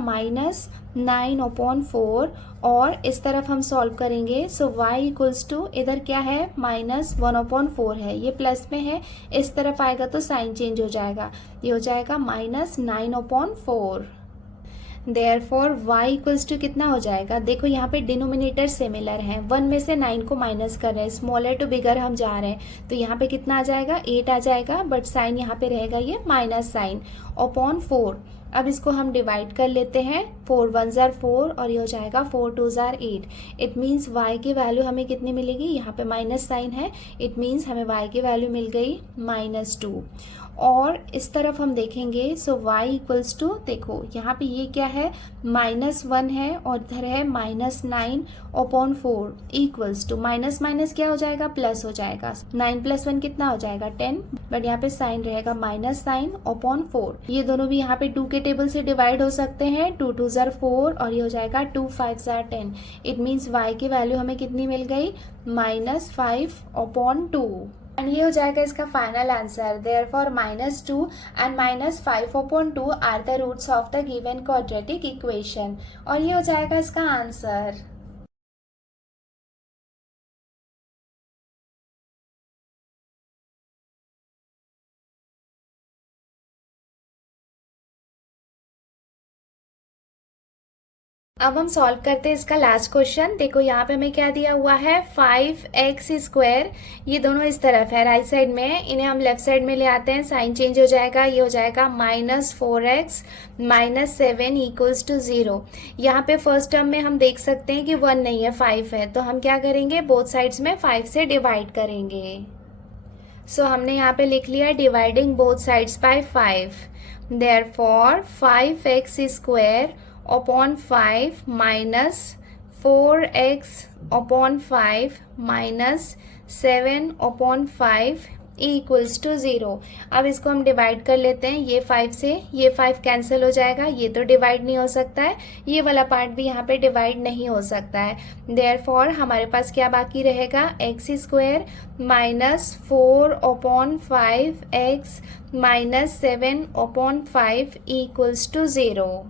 -9/4 और इस तरफ हम सॉल्व करेंगे, सो y इक्वल्स टू इधर क्या है -1/4 है, ये प्लस में है इस तरफ आएगा तो साइन चेंज हो जाएगा, ये हो जाएगा -9/4, देयरफॉर y इक्वल्स टू कितना हो जाएगा, देखो यहाँ पे डिनोमिनेटर सिमिलर है, 1 में से 9 को माइनस कर रहे हैं, स्मॉलर टू बिगर हम जा रहे हैं, तो यहाँ पे कितना आ जाएगा 8 आ जाएगा, बट साइन यहाँ पे रहेगा ये माइनस साइन अपॉन 4। अब इसको हम डिवाइड कर लेते हैं, 4 1 ज़ार 4 और ये हो जाएगा 4 2 ज़ार 8, इट मीन्स y की वैल्यू हमें कितनी मिलेगी, यहाँ पे माइनस साइन है, इट मीन्स हमें y की वैल्यू मिल गई -2, और इस तरफ हम देखेंगे सो y इक्वल्स टू, देखो यहाँ पे ये क्या है -1 है और इधर है -9/4 इक्वल्स टू, माइनस माइनस क्या हो जाएगा प्लस हो जाएगा, 9 + 1 कितना हो जाएगा 10, बट यहाँ पे साइन रहेगा -9/4, ये दोनों भी यहाँ पे 2 के टेबल से डिवाइड हो सकते हैं, 2 2 ज़ार 4 और ये हो जाएगा 2 5 ज़ार 10, इट मीन्स y की वैल्यू हमें कितनी मिल गई -5/2, एंड ये हो जाएगा इसका final answer, therefore -2 and -5/2 are the roots of the given quadratic equation, और ये हो जाएगा इसका आंसर। अब हम सॉल्व करते हैं इसका लास्ट क्वेश्चन। देखो यहाँ पे हमें क्या दिया हुआ है, 5x²। ये दोनों इस तरफ है, राइट साइड में है, इन्हें हम लेफ्ट साइड में ले आते हैं, साइन चेंज हो जाएगा, ये हो जाएगा -4x -7 = 0। यहाँ पे फर्स्ट टर्म में हम देख सकते हैं कि 1 नहीं है, 5 है, तो हम क्या करेंगे, बोथ साइड्स में 5 से डिवाइड करेंगे। सो हमने यहाँ पे लिख लिया dividing both sides by 5। Therefore 5x² upon 5 -4x/5 -7/5 = 0। अब इसको हम डिवाइड कर लेते हैं, ये 5 से ये 5 कैंसिल हो जाएगा, ये तो डिवाइड नहीं हो सकता है, ये वाला पार्ट भी यहाँ पे डिवाइड नहीं हो सकता है। देयरफॉर हमारे पास क्या बाकी रहेगा, x² -4/5x -7/5 = 0।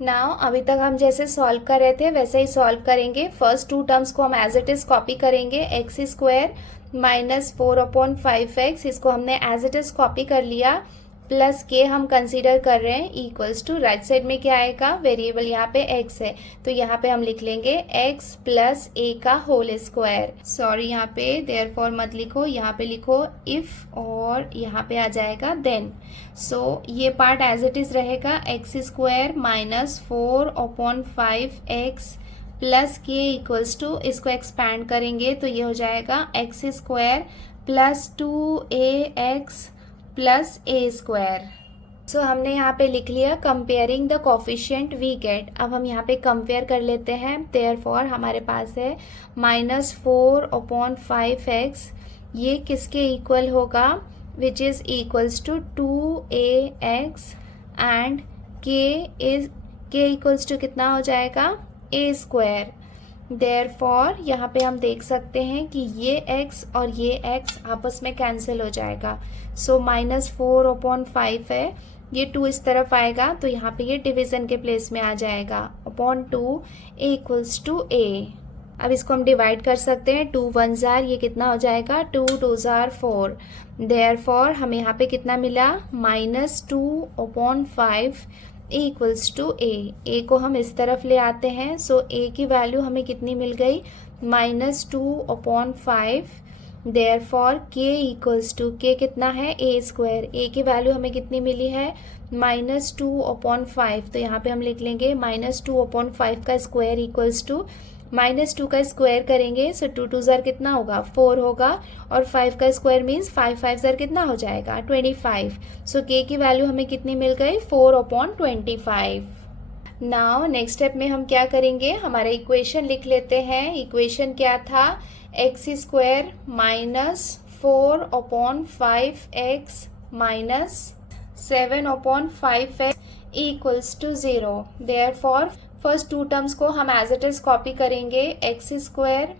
नाउ अभी तक हम जैसे सॉल्व कर रहे थे वैसे ही सॉल्व करेंगे। फर्स्ट 2 टर्म्स को हम एज इट इज कॉपी करेंगे, x² -4/5x, इसको हमने एज इट इज कॉपी कर लिया, प्लस के हम कंसीडर कर रहे हैं इक्वल्स टू, राइट साइड में क्या आएगा, वेरिएबल यहाँ पे x है, तो यहाँ पे हम लिख लेंगे x + a²। सॉरी यहाँ पे देयरफॉर मत लिखो, यहाँ पे लिखो इफ, और यहाँ पे आ जाएगा देन। सो ये पार्ट एज इट इज रहेगा, x² -4/5x प्लस के इक्वल्स टू, इसको एक्सपैंड करेंगे तो ये हो जाएगा x² + 2ax + a²। सो हमने यहाँ पे लिख लिया comparing the coefficient we get. अब हम यहाँ पे कंपेयर कर लेते हैं। देयरफॉर हमारे पास है -4/5x, ये किसके इक्वल होगा, which is equals to 2ax, and k equals to कितना हो जाएगा, a²। देयरफॉर यहाँ पे हम देख सकते हैं कि ये x और ये x आपस में कैंसिल हो जाएगा। सो -4/5 है, ये 2 इस तरफ आएगा तो यहाँ पे ये डिवीजन के प्लेस में आ जाएगा, अपॉन 2 a = a। अब इसको हम डिवाइड कर सकते हैं, 2 1s are, ये कितना हो जाएगा, 2 2s are 4। देयरफॉर हमें यहाँ पे कितना मिला, -2/5 = a को हम इस तरफ ले आते हैं, सो a की वैल्यू हमें कितनी मिल गई, -2/5। देयरफॉर k कितना है, a², a की वैल्यू हमें कितनी मिली है, -2/5, तो यहाँ पे हम लिख लेंगे -2/5 का स्क्वायर इक्वल्स टू, -2 का स्क्वायर करेंगे, सो 2 2s are कितना होगा, 4 होगा, और 5 का स्क्वायर मीन्स 5 5s are कितना हो जाएगा, 25। सो k की वैल्यू हमें कितनी मिल गई, 4/25। नाउ नेक्स्ट स्टेप में हम क्या करेंगे, हमारा इक्वेशन लिख लेते हैं। इक्वेशन क्या था, x² -4/5x -7/5x = 0। Therefore first 2 terms को हम एज इट इज कॉपी करेंगे, x²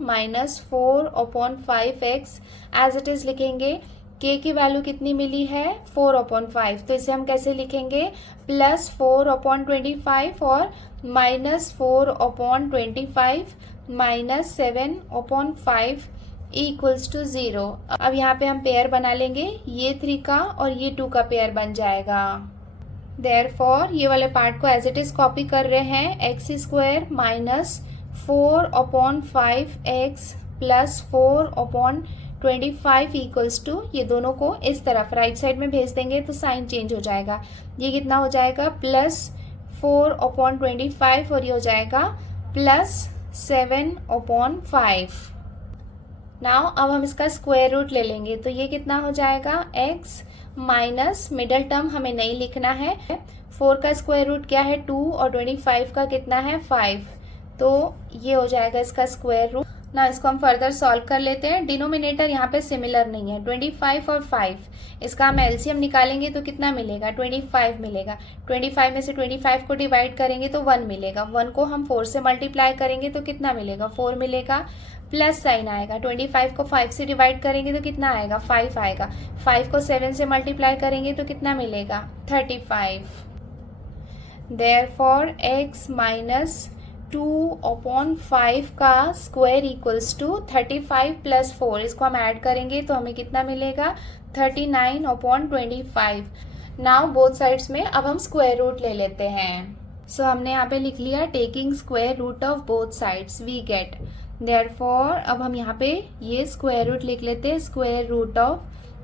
-4/5x as it is लिखेंगे, k की वैल्यू कितनी मिली है, 4/5, तो इसे हम कैसे लिखेंगे, +4/25 और -4/25 -7/5 = 0। अब यहाँ पे हम पेयर बना लेंगे, ये 3 का और ये 2 का पेयर बन जाएगा। देयरफॉर ये वाले पार्ट को एज इट इज कॉपी कर रहे हैं, x² -4/5x +4/25 = ये दोनों को इस तरफ राइट साइड में भेज देंगे तो साइन चेंज हो जाएगा, ये कितना हो जाएगा, +4/25 और ये हो जाएगा +7/5। नाउ अब हम इसका स्क्वायर रूट ले लेंगे, तो ये कितना हो जाएगा, x माइनस मिडल टर्म हमें नहीं लिखना है, 4 का स्क्वायर रूट क्या है, 2, और 25 का कितना है, 5, तो ये हो जाएगा इसका स्क्वायर रूट। ना इसको हम फर्दर सॉल्व कर लेते हैं। डिनोमिनेटर यहाँ पे सिमिलर नहीं है, 25 और 5, इसका हम एलसीएम निकालेंगे तो कितना मिलेगा, 25 मिलेगा। 25 में से 25 को डिवाइड करेंगे तो 1 मिलेगा, 1 को हम 4 से मल्टीप्लाई करेंगे तो कितना मिलेगा, 4 मिलेगा, प्लस साइन आएगा। 25 को 5 से डिवाइड करेंगे तो कितना आएगा, 5 आएगा। 5 को 7 से मल्टीप्लाई करेंगे तो कितना मिलेगा, 35। देयरफॉर x - 2/5 का स्क्वायर इक्वल्स टू 35 + 4, इसको हम ऐड करेंगे तो हमें कितना मिलेगा, 39/25। नाउ बोथ साइड्स में अब हम स्क्वायर रूट ले लेते हैं। सो हमने यहाँ पे लिख लिया taking square root of both sides we get, therefore अब हम यहाँ पे ये स्क्वायर रूट लिख लेते हैं, square root of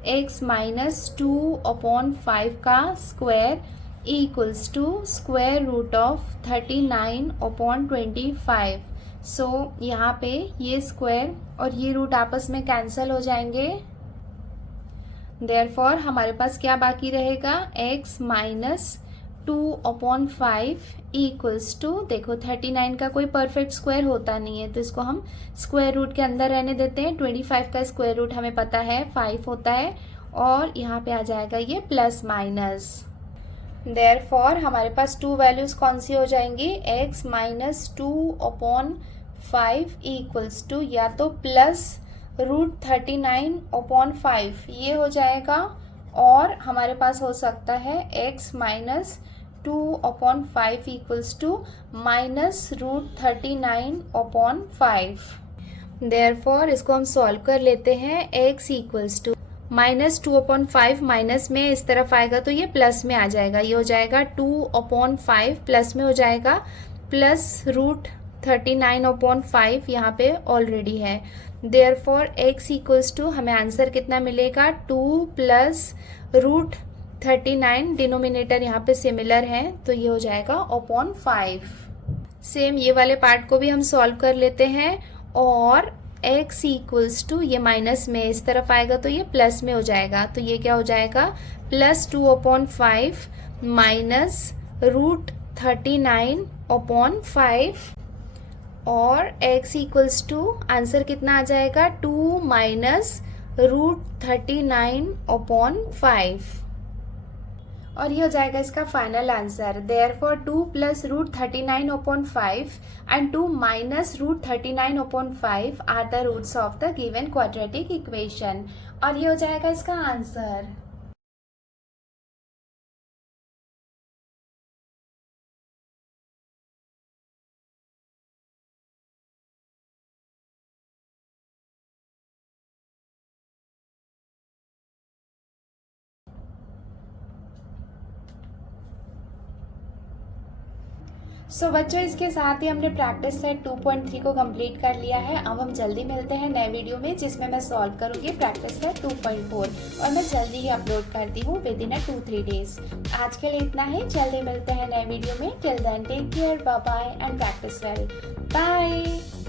x minus 2/5 का square equals to square root of 39/25। So यहाँ पे ये स्क्वायर और ये रूट आपस में कैंसल हो जाएंगे, देयरफॉर हमारे पास क्या बाकी रहेगा, x माइनस 2/5 इक्वल्स टू, देखो 39 का कोई परफेक्ट स्क्वायर होता नहीं है तो इसको हम स्क्वायर रूट के अंदर रहने देते हैं। 25 का स्क्वायर रूट हमें पता है 5 होता है और यहाँ पे आ जाएगा ये प्लस माइनस, देयरफॉर हमारे पास टू वैल्यूज कौन सी हो जाएंगी, x माइनस 2/5 इक्वल्स टू या तो प्लस रूट 39/5 ये हो जाएगा, और हमारे पास हो सकता है x minus 2/5 equals to minus root 39/5। Therefore इसको हम सॉल्व कर लेते हैं, x equals to minus 2/5 minus में इस तरफ आएगा तो ये प्लस में आ जाएगा, ये हो जाएगा 2/5 प्लस में हो जाएगा प्लस रूट 39/5 यहाँ पे ऑलरेडी है, देयरफॉर x इक्वल्स टू हमें आंसर कितना मिलेगा 2 प्लस रूट 39, डिनोमिनेटर यहाँ पे सिमिलर है तो ये हो जाएगा अपॉन 5। सेम ये वाले पार्ट को भी हम सॉल्व कर लेते हैं, और x इक्वल्स टू ये माइनस में इस तरफ आएगा तो ये प्लस में हो जाएगा, तो ये क्या हो जाएगा प्लस 2/5 माइनस रूट 39/5, और x इक्वल्स टू आंसर कितना आ जाएगा 2 माइनस रूट 39/5, और ये हो जाएगा इसका final answer. Therefore 2 plus root 39/5 and 2 minus root 39/5 are the roots of the given quadratic equation, और ये हो जाएगा इसका आंसर। सो बच्चों इसके साथ ही हमने प्रैक्टिस सेट 2.3 को कंप्लीट कर लिया है। अब हम जल्दी मिलते हैं नए वीडियो में जिसमें मैं सॉल्व करूंगी प्रैक्टिस सेट 2.4, और मैं जल्दी ही अपलोड करती हूँ विद इन 2-3 डेज। आज के लिए इतना ही, जल्दी मिलते हैं नए वीडियो में। Till then take care, bye bye and practice well, bye.